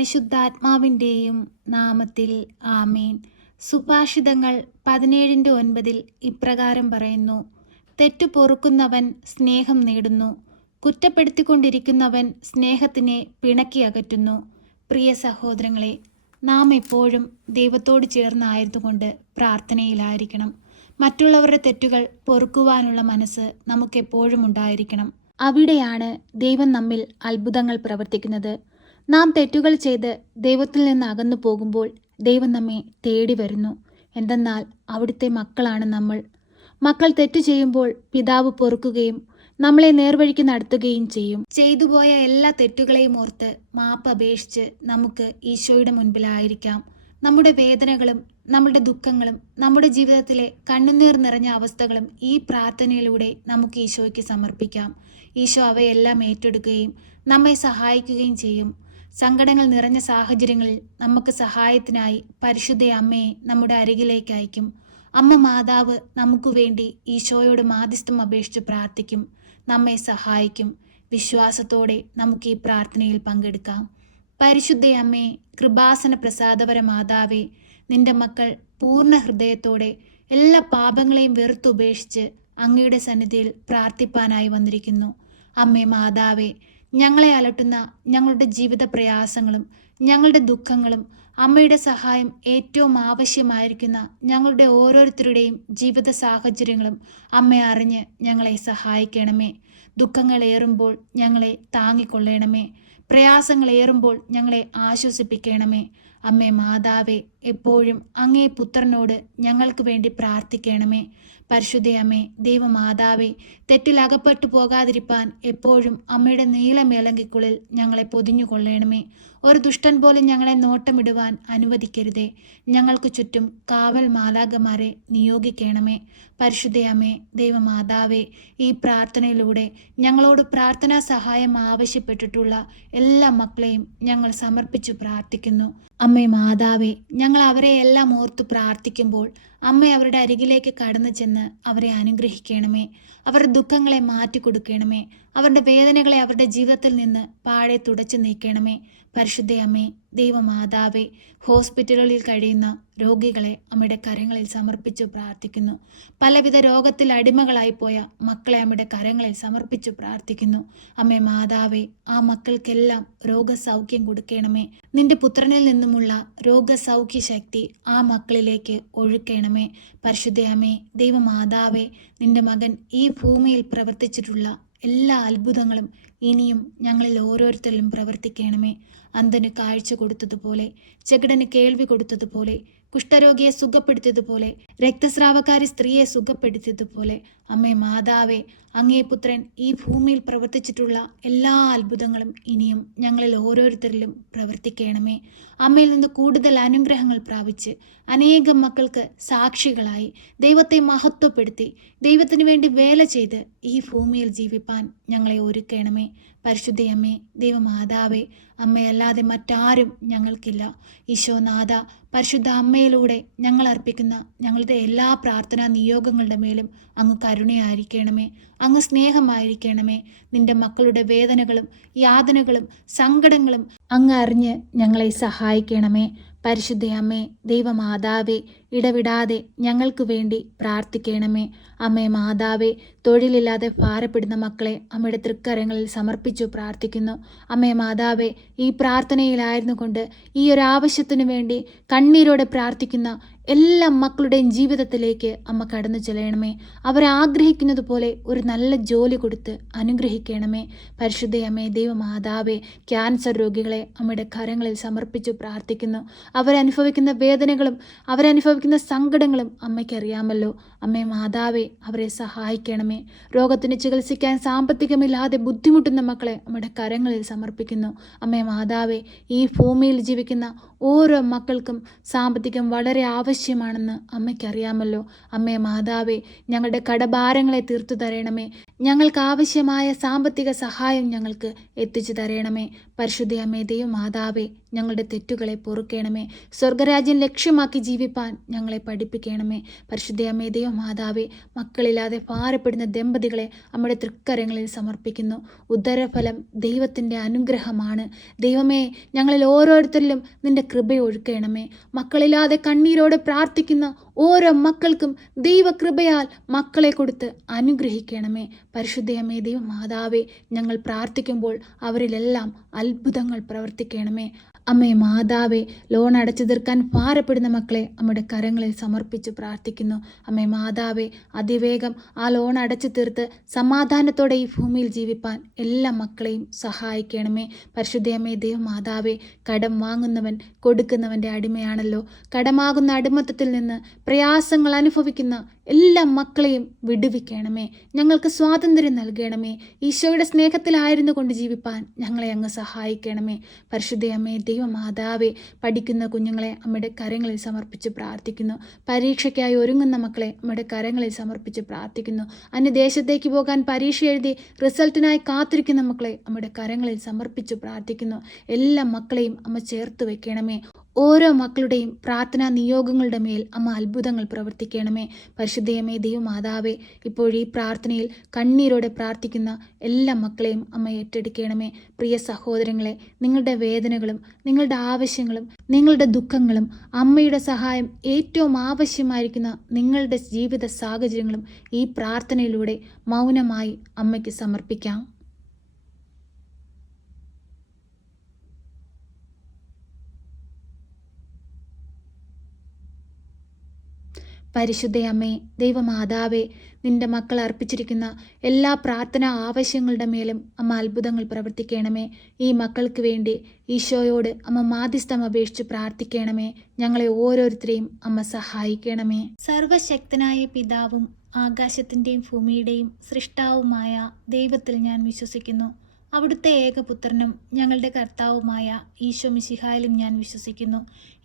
പരിശുദ്ധാത്മാവിൻ്റെയും നാമത്തിൽ ആമേൻ. സുഭാഷിതങ്ങൾ 17:9 ഇപ്രകാരം പറയുന്നു: തെറ്റു പൊറുക്കുന്നവൻ സ്നേഹം നേടുന്നു, കുറ്റപ്പെടുത്തിക്കൊണ്ടിരിക്കുന്നവൻ സ്നേഹത്തിനെ പിണക്കി അകറ്റുന്നു. പ്രിയ സഹോദരങ്ങളെ, നാം എപ്പോഴും ദൈവത്തോട് ചേർന്നായിരുന്നുകൊണ്ട് പ്രാർത്ഥനയിലായിരിക്കണം. മറ്റുള്ളവരുടെ തെറ്റുകൾ പൊറുക്കുവാനുള്ള മനസ്സ് നമുക്കെപ്പോഴും ഉണ്ടായിരിക്കണം. അവിടെയാണ് ദൈവം നമ്മിൽ അത്ഭുതങ്ങൾ പ്രവർത്തിക്കുന്നത്. നാം തെറ്റുകൾ ചെയ്ത് ദൈവത്തിൽ നിന്ന് അകന്നു പോകുമ്പോൾ ദൈവം നമ്മെ തേടി വരുന്നു. എന്തെന്നാൽ അവിടുത്തെ മക്കളാണ് നമ്മൾ. മക്കൾ തെറ്റു ചെയ്യുമ്പോൾ പിതാവ് പൊറുക്കുകയും നമ്മളെ നേർവഴിക്ക് നടത്തുകയും ചെയ്യും. ചെയ്തുപോയ എല്ലാ തെറ്റുകളെയും ഓർത്ത് മാപ്പ് അപേക്ഷിച്ച് നമുക്ക് ഈശോയുടെ മുൻപിലായിരിക്കാം. നമ്മുടെ വേദനകളും നമ്മുടെ ദുഃഖങ്ങളും നമ്മുടെ ജീവിതത്തിലെ കണ്ണുനീർ നിറഞ്ഞ അവസ്ഥകളും ഈ പ്രാർത്ഥനയിലൂടെ നമുക്ക് ഈശോയ്ക്ക് സമർപ്പിക്കാം. ഈശോ അവയെല്ലാം ഏറ്റെടുക്കുകയും നമ്മെ സഹായിക്കുകയും ചെയ്യും. സങ്കടങ്ങൾ നിറഞ്ഞ സാഹചര്യങ്ങളിൽ നമുക്ക് സഹായത്തിനായി പരിശുദ്ധ അമ്മയെ നമ്മുടെ അരികിലേക്ക് അയക്കും. അമ്മ മാതാവ് നമുക്ക് വേണ്ടി ഈശോയോട് മാധ്യസ്ഥം അപേക്ഷിച്ച് പ്രാർത്ഥിക്കും, നമ്മെ സഹായിക്കും. വിശ്വാസത്തോടെ നമുക്ക് ഈ പ്രാർത്ഥനയിൽ പങ്കെടുക്കാം. പരിശുദ്ധ അമ്മേ, കൃപാസന പ്രസാദപര മാതാവേ, നിന്റെ മക്കൾ പൂർണ്ണ ഹൃദയത്തോടെ എല്ലാ പാപങ്ങളെയും വെറുത്തുപേക്ഷിച്ച് അങ്ങയുടെ സന്നിധിയിൽ പ്രാർത്ഥിപ്പാനായി വന്നിരിക്കുന്നു. അമ്മേ മാതാവേ, ഞങ്ങളെ അലട്ടുന്ന ഞങ്ങളുടെ ജീവിത പ്രയാസങ്ങളും ഞങ്ങളുടെ ദുഃഖങ്ങളും അമ്മയുടെ സഹായം ഏറ്റവും ആവശ്യമായിരിക്കുന്ന ഞങ്ങളുടെ ഓരോരുത്തരുടെയും ജീവിത സാഹചര്യങ്ങളും അമ്മ അറിഞ്ഞ് ഞങ്ങളെ സഹായിക്കണമേ. ദുഃഖങ്ങളേറുമ്പോൾ ഞങ്ങളെ താങ്ങിക്കൊള്ളണമേ. പ്രയാസങ്ങളേറുമ്പോൾ ഞങ്ങളെ ആശ്വസിപ്പിക്കണമേ. അമ്മേ മാതാവേ, എപ്പോഴും അങ്ങേ പുത്രനോട് ഞങ്ങൾക്ക് വേണ്ടി പ്രാർത്ഥിക്കണമേ. പരിശുദ്ധ അമ്മേ, ദൈവമാതാവേ, തെറ്റിൽ അകപ്പെട്ടു പോകാതിരിപ്പാൻ എപ്പോഴും അമ്മയുടെ നീലമേലങ്കിക്കുള്ളിൽ ഞങ്ങളെ പൊതിഞ്ഞുകൊള്ളണമേ. ഒരു ദുഷ്ടൻ പോലും ഞങ്ങളെ നോട്ടമിടുവാൻ അനുവദിക്കരുതേ. ഞങ്ങൾക്ക് ചുറ്റും കാവൽ മാലാഖമാരെ നിയോഗിക്കണമേ. പരിശുദ്ധ അമ്മേ, ദൈവമാതാവേ, ഈ പ്രാർത്ഥനയിലൂടെ ഞങ്ങളോട് പ്രാർത്ഥനാ സഹായം ആവശ്യപ്പെട്ടിട്ടുള്ള എല്ലാ മക്കളെയും ഞങ്ങൾ സമർപ്പിച്ചു പ്രാർത്ഥിക്കുന്നു. അമ്മേ മാതാവേ, ഞങ്ങൾ അവരെ എല്ലാം ഓർത്തു പ്രാർത്ഥിക്കുമ്പോൾ അമ്മ അവരുടെ അരികിലേക്ക് കടന്നു ചെന്ന് അവരെ അനുഗ്രഹിക്കണമേ. അവരുടെ ദുഃഖങ്ങളെ മാറ്റിക്കൊടുക്കണമേ. അവരുടെ വേദനകളെ അവരുടെ ജീവിതത്തിൽ നിന്ന് പാടെ തുടച്ചു നീക്കണമേ. പരിശുദ്ധ അമ്മേ, ദൈവമാതാവേ, ഹോസ്പിറ്റലുകളിൽ കഴിയുന്ന രോഗികളെ അമ്മയുടെ കരങ്ങളിൽ സമർപ്പിച്ചു പ്രാർത്ഥിക്കുന്നു. പലവിധ രോഗത്തിൽ അടിമകളായിപ്പോയ മക്കളെ അമ്മയുടെ കരങ്ങളിൽ സമർപ്പിച്ചു പ്രാർത്ഥിക്കുന്നു. അമ്മേ മാതാവേ, ആ മക്കൾക്കെല്ലാം രോഗസൗഖ്യം കൊടുക്കണമേ. നിന്റെ പുത്രനിൽ നിന്നുമുള്ള രോഗസൗഖ്യ ശക്തി ആ മക്കളിലേക്ക് ഒഴുക്കണമേ. പരിശുദ്ധ അമ്മേ, ദൈവമാതാവേ, നിന്റെ മകൻ ഈ ഭൂമിയിൽ പ്രവർത്തിച്ചിട്ടുള്ള എല്ലാ അത്ഭുതങ്ങളും ഇനിയും ഞങ്ങളിൽ ഓരോരുത്തരിലും പ്രവർത്തിക്കണമേ. അന്ധന് കാഴ്ച കൊടുത്തതുപോലെ, ചെകിടന് കേൾവി കൊടുത്തതുപോലെ, കുഷ്ഠരോഗിയെ സുഖപ്പെടുത്തിയതുപോലെ, രക്തസ്രാവക്കാരി സ്ത്രീയെ സുഖപ്പെടുത്തിയതുപോലെ, അമ്മേ മാതാവേ, അങ്ങേ പുത്രൻ ഈ ഭൂമിയിൽ പ്രവർത്തിച്ചിട്ടുള്ള എല്ലാ അത്ഭുതങ്ങളും ഇനിയും ഞങ്ങളിൽ ഓരോരുത്തരിലും പ്രവർത്തിക്കണമേ. അമ്മയിൽ നിന്ന് കൂടുതൽ അനുഗ്രഹങ്ങൾ പ്രാപിച്ച് അനേകം മക്കൾക്ക് സാക്ഷികളായി ദൈവത്തെ മഹത്വപ്പെടുത്തി ദൈവത്തിന് വേണ്ടി വേല ചെയ്ത് ഈ ഭൂമിയിൽ ജീവിപ്പാൻ ഞങ്ങളെ ഒരുക്കണമേ. പരിശുദ്ധ അമ്മേ, ദൈവമാതാവേ, അമ്മയല്ലാതെ മറ്റാരും ഞങ്ങൾക്കില്ല. ഈശോനാഥ, പരിശുദ്ധ അമ്മയിലൂടെ ഞങ്ങൾ അർപ്പിക്കുന്ന ഞങ്ങളുടെ എല്ലാ പ്രാർത്ഥനാ നിയോഗങ്ങളുടെ മേലും അങ്ങ് കരുണയായിരിക്കണമേ. അങ്ങ് സ്നേഹമായിരിക്കണമേ. നിന്റെ മക്കളുടെ വേദനകളും യാതനകളും സങ്കടങ്ങളും അങ്ങ് അറിഞ്ഞ് ഞങ്ങളെ സഹായിക്കണമേ. പരിശുദ്ധ അമ്മേ, ദൈവമാതാവേ, ഇടവിടാതെ ഞങ്ങൾക്ക് വേണ്ടി പ്രാർത്ഥിക്കണമേ. അമ്മേ മാതാവേ, തൊഴിലില്ലാതെ ഭാരപ്പെടുന്ന മക്കളെ അമ്മയുടെ തൃക്കരങ്ങളിൽ സമർപ്പിച്ചു പ്രാർത്ഥിക്കുന്നു. അമ്മേ മാതാവേ, ഈ പ്രാർത്ഥനയിലായിരുന്നു കൊണ്ട് ഈ ഒരു ആവശ്യത്തിനു വേണ്ടി കണ്ണീരോടെ പ്രാർത്ഥിക്കുന്ന എല്ലാ മക്കളുടെയും ജീവിതത്തിലേക്ക് അമ്മ കടന്നു ചെല്ലണമേ. അവരാഗ്രഹിക്കുന്നത് പോലെ ഒരു നല്ല ജോലി കൊടുത്ത് അനുഗ്രഹിക്കണമേ. പരിശുദ്ധ അമ്മേ, ദൈവമാതാവേ, ക്യാൻസർ രോഗികളെ അമ്മയുടെ കരങ്ങളിൽ സമർപ്പിച്ചു പ്രാർത്ഥിക്കുന്നു. അവരനുഭവിക്കുന്ന വേദനകളും അവരനുഭവിക്കുന്ന സങ്കടങ്ങളും അമ്മയ്ക്കറിയാമല്ലോ. അമ്മേ മാതാവേ, അവരെ സഹായിക്കണമേ. രോഗത്തിന് ചികിത്സിക്കാൻ സാമ്പത്തികമില്ലാതെ ബുദ്ധിമുട്ടുന്ന മക്കളെ അമ്മയുടെ കരങ്ങളിൽ സമർപ്പിക്കുന്നു. അമ്മേ മാതാവേ, ഈ ഭൂമിയിൽ ജീവിക്കുന്ന ഓരോ മക്കൾക്കും സാമ്പത്തികം വളരെ ആവശ്യമാണെന്ന് അമ്മയ്ക്കറിയാമല്ലോ. അമ്മേ മാതാവേ, ഞങ്ങളുടെ കടഭാരങ്ങളെ തീർത്തു തരണമേ. ഞങ്ങൾക്ക് ആവശ്യമായ സാമ്പത്തിക സഹായം ഞങ്ങൾക്ക് എത്തിച്ചു തരണമേ. പരിശുദ്ധ അമ്മേ, ദൈവമാതാവേ, ഞങ്ങളുടെ തെറ്റുകളെ പൊറുക്കണമേ. സ്വർഗരാജ്യം ലക്ഷ്യമാക്കി ജീവിപ്പാൻ ഞങ്ങളെ പഠിപ്പിക്കണമേ. പരിശുദ്ധ അമ്മേ ദൈവമാതാവേ, മക്കളില്ലാതെ ഭാരപ്പെടുന്ന ദമ്പതികളെ അമ്മയുടെ തൃക്കരങ്ങളിൽ സമർപ്പിക്കുന്നു. ഉദരഫലം ദൈവത്തിൻ്റെ അനുഗ്രഹമാണ്. ദൈവമേ, ഞങ്ങളിൽ ഓരോരുത്തരിലും നിന്റെ കൃപയൊഴുക്കണമേ. മക്കളില്ലാതെ കണ്ണീരോടെ പ്രാർത്ഥിക്കുന്ന ഓരോ മക്കൾക്കും ദൈവകൃപയാൽ മക്കളെ കൊടുത്ത് അനുഗ്രഹിക്കണമേ. പരിശുദ്ധ അമ്മേ ദൈവമാതാവേ, ഞങ്ങൾ പ്രാർത്ഥിക്കുമ്പോൾ അവരിലെല്ലാം അത്ഭുതങ്ങൾ പ്രവർത്തിക്കണമേ. അമ്മേ മാതാവേ, ലോൺ അടച്ചു തീർക്കാൻ ഭാരപ്പെടുന്ന മക്കളെ അമ്മയുടെ കരങ്ങളിൽ സമർപ്പിച്ച് പ്രാർത്ഥിക്കുന്നു. അമ്മേ മാതാവേ, അതിവേഗം ആ ലോൺ അടച്ചു തീർത്ത് സമാധാനത്തോടെ ഈ ഭൂമിയിൽ ജീവിപ്പാൻ എല്ലാ മക്കളെയും സഹായിക്കണമേ. പരിശുദ്ധ അമ്മേ ദൈവമാതാവേ, കടം വാങ്ങുന്നവൻ കൊടുക്കുന്നവൻ്റെ അടിമയാണല്ലോ. കടമാകുന്ന അടിമത്തത്തിൽ നിന്ന് പ്രയാസങ്ങൾ അനുഭവിക്കുന്ന എല്ലാ മക്കളെയും വിടുവിക്കണമേ. ഞങ്ങൾക്ക് സ്വാതന്ത്ര്യം നൽകണമേ. ഈശോയുടെ സ്നേഹത്തിലായിരുന്നു കൊണ്ട് ജീവിപ്പാൻ ഞങ്ങളെ അങ്ങ് സഹായിക്കണമേ. പരിശുദ്ധ അമ്മേ ദൈവമാതാവേ, പഠിക്കുന്ന കുഞ്ഞുങ്ങളെ അമ്മയുടെ കരങ്ങളിൽ സമർപ്പിച്ച് പ്രാർത്ഥിക്കുന്നു. പരീക്ഷയ്ക്കായി ഒരുങ്ങുന്ന മക്കളെ അമ്മയുടെ കരങ്ങളിൽ സമർപ്പിച്ച് പ്രാർത്ഥിക്കുന്നു. അന്യദേശത്തേക്ക് പോകാൻ പരീക്ഷ എഴുതി റിസൾട്ടിനായി കാത്തിരിക്കുന്ന മക്കളെ അമ്മയുടെ കരങ്ങളിൽ സമർപ്പിച്ച് പ്രാർത്ഥിക്കുന്നു. എല്ലാ മക്കളെയും അമ്മ ചേർത്ത് വെക്കണമേ. ഓരോ മക്കളുടെയും പ്രാർത്ഥനാ നിയോഗങ്ങളുടെ മേൽ അമ്മ അത്ഭുതങ്ങൾ പ്രവർത്തിക്കണമേ. പരിശുദ്ധയമേ ദൈവമാതാവേ, ഇപ്പോഴീ പ്രാർത്ഥനയിൽ കണ്ണീരോടെ പ്രാർത്ഥിക്കുന്ന എല്ലാ മക്കളെയും അമ്മ ഏറ്റെടുക്കണമേ. പ്രിയ സഹോദരങ്ങളെ, നിങ്ങളുടെ വേദനകളും നിങ്ങളുടെ ആവശ്യങ്ങളും നിങ്ങളുടെ ദുഃഖങ്ങളും അമ്മയുടെ സഹായം ഏറ്റവും ആവശ്യമായിരിക്കുന്ന നിങ്ങളുടെ ജീവിത സാഹചര്യങ്ങളും ഈ പ്രാർത്ഥനയിലൂടെ മൗനമായി അമ്മയ്ക്ക് സമർപ്പിക്കാം. പരിശുദ്ധയമ്മേ ദൈവമാതാവേ, നിന്റെ മക്കൾ അർപ്പിച്ചിരിക്കുന്ന എല്ലാ പ്രാർത്ഥനാ ആവശ്യങ്ങളുടെ മേലും അമ്മ അത്ഭുതങ്ങൾ പ്രവർത്തിക്കണമേ. ഈ മക്കൾക്ക് വേണ്ടി ഈശോയോട് അമ്മ മാധ്യസ്ഥം അപേക്ഷിച്ച് പ്രാർത്ഥിക്കണമേ. ഞങ്ങളെ ഓരോരുത്തരെയും അമ്മ സഹായിക്കണമേ. സർവശക്തനായ പിതാവും ആകാശത്തിൻ്റെയും ഭൂമിയുടെയും സൃഷ്ടാവുമായ ദൈവത്തിൽ ഞാൻ വിശ്വസിക്കുന്നു. അവിടുത്തെ ഏകപുത്രനും ഞങ്ങളുടെ കർത്താവുമായ ഈശോ മിശിഹായിലും ഞാൻ വിശ്വസിക്കുന്നു.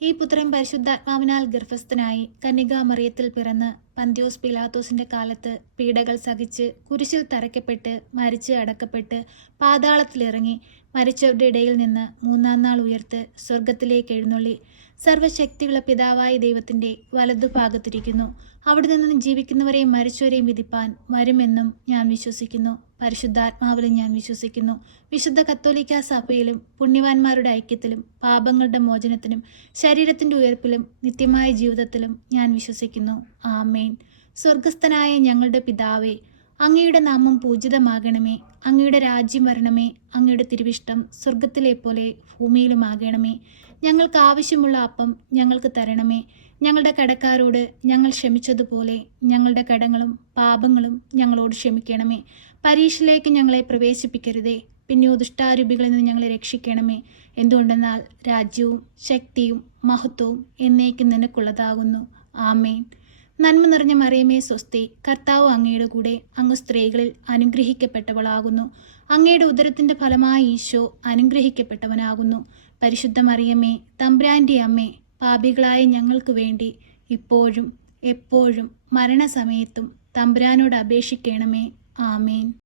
ഈ പുത്രൻ പരിശുദ്ധാത്മാവിനാൽ ഗർഭസ്ഥനായി കന്യകാമറിയത്തിൽ പിറന്ന് പന്ത്യോസ് പിലാത്തോസിന്റെ കാലത്ത് പീഡകൾ സഹിച്ച് കുരിശിൽ തറയ്ക്കപ്പെട്ട് മരിച്ച് അടക്കപ്പെട്ട് പാതാളത്തിലിറങ്ങി മരിച്ചവരുടെ ഇടയിൽ നിന്ന് മൂന്നാം നാൾ ഉയർത്ത് സ്വർഗത്തിലേക്ക് എഴുന്നള്ളി സർവശക്തിയുള്ള പിതാവായ ദൈവത്തിൻ്റെ വലതുഭാഗത്തിരിക്കുന്നു. അവിടെ നിന്ന് ജീവിക്കുന്നവരെയും മരിച്ചവരെയും വിധിപ്പാൻ വരുമെന്നും ഞാൻ വിശ്വസിക്കുന്നു. പരിശുദ്ധാത്മാവിലും ഞാൻ വിശ്വസിക്കുന്നു. വിശുദ്ധ കത്തോലിക്കാ സഭയിലും പുണ്യവാന്മാരുടെ ഐക്യത്തിലും പാപങ്ങളുടെ മോചനത്തിനും ശരീരത്തിൻ്റെ ഉയർപ്പിലും നിത്യമായ ജീവിതത്തിലും ഞാൻ വിശ്വസിക്കുന്നു. ആമേൻ. സ്വർഗസ്ഥനായ ഞങ്ങളുടെ പിതാവേ, അങ്ങയുടെ നാമം പൂജിതമാകണമേ. അങ്ങയുടെ രാജ്യം വരണമേ. അങ്ങയുടെ തിരുവിഷ്ടം സ്വർഗത്തിലെ പോലെ ഭൂമിയിലുമാകണമേ. ഞങ്ങൾക്ക് ആവശ്യമുള്ള അപ്പം ഞങ്ങൾക്ക് തരണമേ. ഞങ്ങളുടെ കടക്കാരോട് ഞങ്ങൾ ക്ഷമിച്ചതുപോലെ ഞങ്ങളുടെ കടങ്ങളും പാപങ്ങളും ഞങ്ങളോട് ക്ഷമിക്കണമേ. പരീക്ഷയിലേക്ക് ഞങ്ങളെ പ്രവേശിപ്പിക്കരുതേ, പിന്നെയോ ദുഷ്ടാരൂപികളിൽ നിന്ന് ഞങ്ങളെ രക്ഷിക്കണമേ. എന്തുകൊണ്ടെന്നാൽ രാജ്യവും ശക്തിയും മഹത്വവും എന്നേക്കും നിനക്കുള്ളതാകുന്നു. ആമേൻ. നന്മ നിറഞ്ഞ മറിയമേ സ്വസ്തി, കർത്താവ് അങ്ങയുടെ കൂടെ, അങ്ങ് സ്ത്രീകളിൽ അനുഗ്രഹിക്കപ്പെട്ടവളാകുന്നു. അങ്ങയുടെ ഉദരത്തിൻ്റെ ഫലമായ ഈശോ അനുഗ്രഹിക്കപ്പെട്ടവനാകുന്നു. പരിശുദ്ധ മറിയമേ, തമ്പുരാൻ്റെ അമ്മേ, പാപികളായ ഞങ്ങൾക്ക് വേണ്ടി ഇപ്പോഴും എപ്പോഴും മരണസമയത്തും തമ്പുരാനോട് അപേക്ഷിക്കണമേ. ആമേൻ.